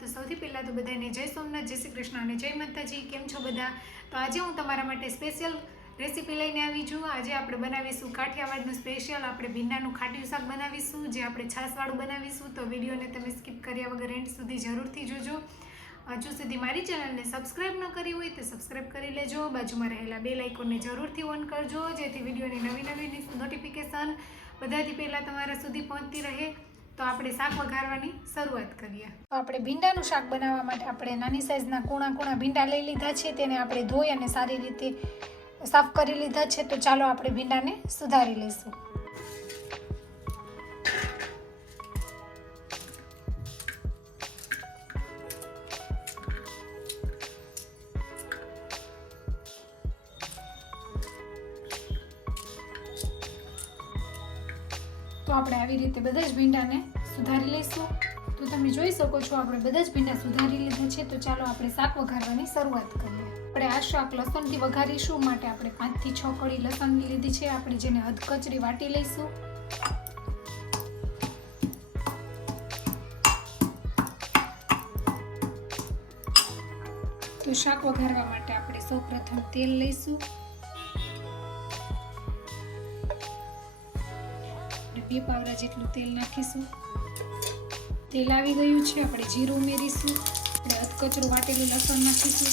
तो સૌથી પહેલાં તો બધાને જય સોમનાથ, જય શ્રી કૃષ્ણ અને જય માતાજી। કેમ છો બધા? તો આજે હું તમારા માટે સ્પેશિયલ રેસીપી લઈને આવી છું। આજે આપણે બનાવીશું કાઠિયાવાડનું સ્પેશિયલ આપણે ભીંડાનું ખાટીયું શાક બનાવીશું, જે આપણે છાશવાળું બનાવીશું। તો વિડીયોને તમે સ્કીપ કર્યા વગર એન્ડ સુધી જરૂરથી જોજો। હજુ સુધી મારી ચેનલને સબસ્ક્રાઈબ ન કરી હોય તો સબસ્ક્રાઈબ કરી લેજો। બાજુમાં રહેલા બેલ આઇકોનને જરૂરથી ઓન કરજો, જેથી વિડીયોની નવી નોટિફિકેશન બધાથી પહેલાં તમારા સુધી પહોંચતી રહે। તો આપણે શાક વઘારવાની શરૂઆત કરીએ। તો આપણે ભીંડાનું શાક બનાવવા માટે આપણે નાની સાઈઝના કૂણા ભીંડા લઈ લીધા છે, તેને આપણે ધોઈ અને સારી રીતે સાફ કરી લીધા છે। તો ચાલો આપણે ભીંડાને સુધારી લઈશું। તો આપણે આવી રીતે બધા જ ભીંડાને સુધારી લઈશું। તો તમે જોઈ શકો છો આપણે બધા જ ભીંડા સુધારી લીધા છે। તો ચાલો આપણે શાક વઘારવાની શરૂઆત કરીએ। આપણે આ શાક લસણથી વઘારીશું, માટે આપણે 5 થી 6 કળી લસણ લીધી છે, આપણે જેને અધકચરી વાટી લઈશું। તો શાક વઘારવા માટે આપણે સૌપ્રથમ તેલ લઈશું। 2 પાવડા જેટલું તેલ નાખીશું। તેલ આવી ગયું છે, આપણે જીરું ઉમેરીશું। આપણે અધકચરું વાટેલું લસણ નાખીશું।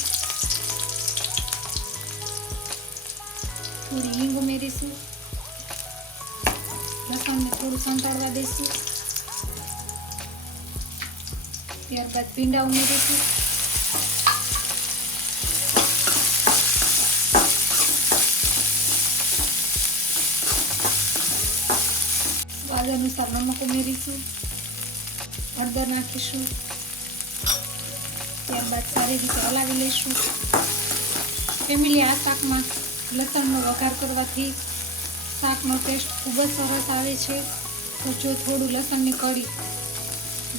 થોડી હિંગ ઉમેરીશું। લસણને થોડું સંતાડવા દઈશું। ત્યારબાદ ભીંડા ઉમેરીશું। સ્વાદ અનુસાર નમક ઉમેરીશું। હળદર નાખીશું। ત્યારબાદ સારી રીતે હલાવી લઈશું। ફેમિલી, આ શાકમાં લસણનો વઘાર કરવાથી શાકનો ટેસ્ટ ખૂબ જ સરસ આવે છે। તો જો થોડું લસણની કળી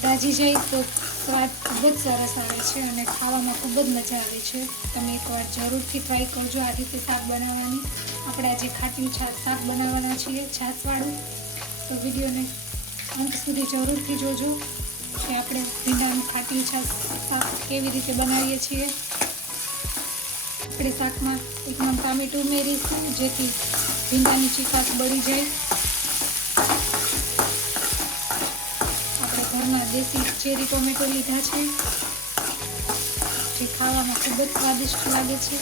દાજી જાય તો સ્વાદ ખૂબ જ સરસ આવે છે અને ખાવામાં ખૂબ જ મજા આવે છે। તમે એકવાર જરૂરથી ટ્રાય કરજો આ રીતે શાક બનાવવાની। આપણે આજે ખાટીયું શાક બનાવવાના છીએ, છાશવાળું। તો વિડીયોને અંત સુધી જરૂરથી જોજો કે આપણે ભીંડાનું ખાટીયું શાક કેવી રીતે બનાવીએ છીએ। આપણે શાકમાં એક નંગ ટામેટું ઉમેરીશું, જેથી ભીંડાની ચીકાશ બળી જાય। આપણે ઘરના દેશી ચેરી ટોમેટો લીધા છે, જે ખાવામાં ખૂબ જ સ્વાદિષ્ટ લાગે છે।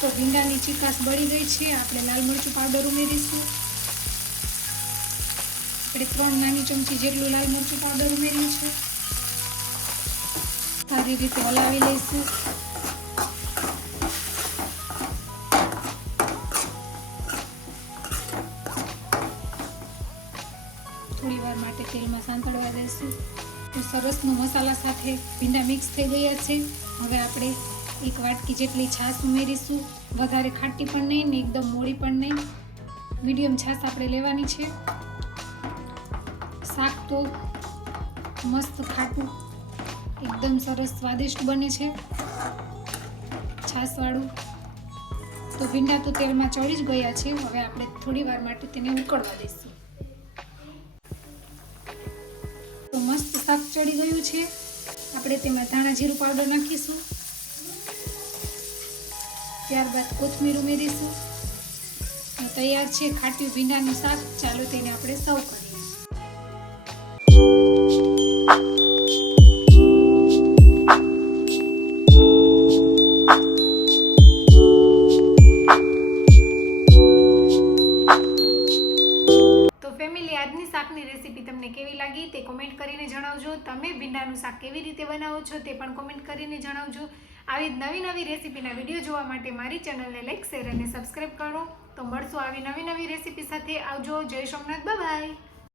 તો ભીંડાની ચીકાશ બળી ગઈ છે, આપણે લાલ મરચું પાવડર ઉમેરીશું। આપણે 3 નાની ચમચી જેટલું લાલ મરચું પાવડર ઉમેર્યું છે। સારી રીતે હલાવી લઈશું। થોડી વાર માટે તેલમાં સાંતળવા દઈશું। તો સરસનો મસાલા સાથે ભીંડા મિક્સ થઈ ગયા છે। હવે આપણે 1 વાટકી જેટલી છાશ ઉમેરીશું। વધારે ખાટી પણ નહીં ને એકદમ મોળી પણ નહીં, મીડિયમ છાશ આપણે લેવાની છે। શાક તો મસ્ત ખાટું એકદમ સરસ સ્વાદિષ્ટ બને છે છાશવાળું। તો ભીંડા તો તેલમાં ચડી જ ગયા છે, હવે આપણે થોડી વાર માટે તેને ઉકળવા દઈશું। તો મસ્ત શાક ચડી ગયું છે, આપણે તેમાં ધાણા જીરું પાવડર નાખીશું। ત્યારબાદ કોથમીર ઉમેરીશું। તૈયાર છે ખાટીયું ભીંડાનું શાક। ચાલો તેને આપણે સર્વ કરીએ। તો ફેમિલી, આજની શાકની રેસીપી તમને કેવી લાગી તે કોમેન્ટ કરીને જણાવજો। તમે ભીંડાનું શાક કેવી રીતે બનાવો છો તે પણ કોમેન્ટ કરીને જણાવજો। આવી નવી રેસીપીના વિડીયો જોવા માટે મારી ચેનલને લાઈક, શેર અને સબસ્ક્રાઈબ કરો। તો મળશું આવી નવી રેસીપી સાથે। આવજો। જય સોમનાથ, બાય બાય।